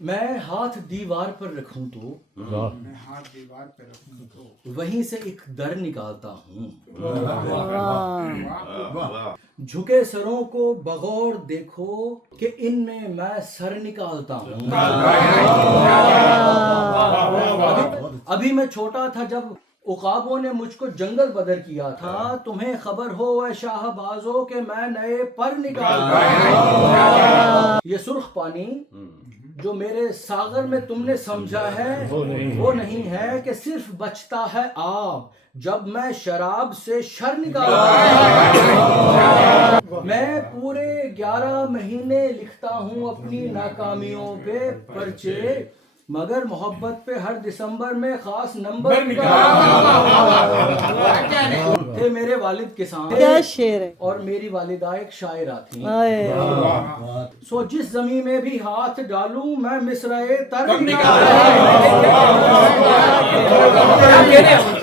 میں ہاتھ دیوار پر رکھوں تو میں ہاتھ دیوار پہ رکھوں تو وہیں سے ایک در نکالتا ہوں، واہ جھکے سروں کو بغور دیکھو کہ ان میں میں سر نکالتا ہوں۔ ابھی میں چھوٹا تھا جب عقابوں نے مجھ کو جنگل بدر کیا تھا، تمہیں خبر ہو اے شاہ بازو کہ میں نئے پر نکالتا ہوں۔ یہ سرخ پانی جو میرے ساغر میں تم نے سمجھا ہے وہ نہیں ہے کہ صرف بچتا ہے آب جب میں شراب سے شر نکالتا ہوں۔ میں پورے 11 مہینے لکھتا ہوں اپنی ناکامیوں پہ پرچے، مگر محبت پہ ہر دسمبر میں خاص نمبر تھے میرے والد کسان کیا شعر ہے۔ اور میری والدہ ایک شاعرہ تھیں۔ آئے سو جس زمین میں بھی ہاتھ ڈالوں میں مصرعے تر نکالتا ہوں۔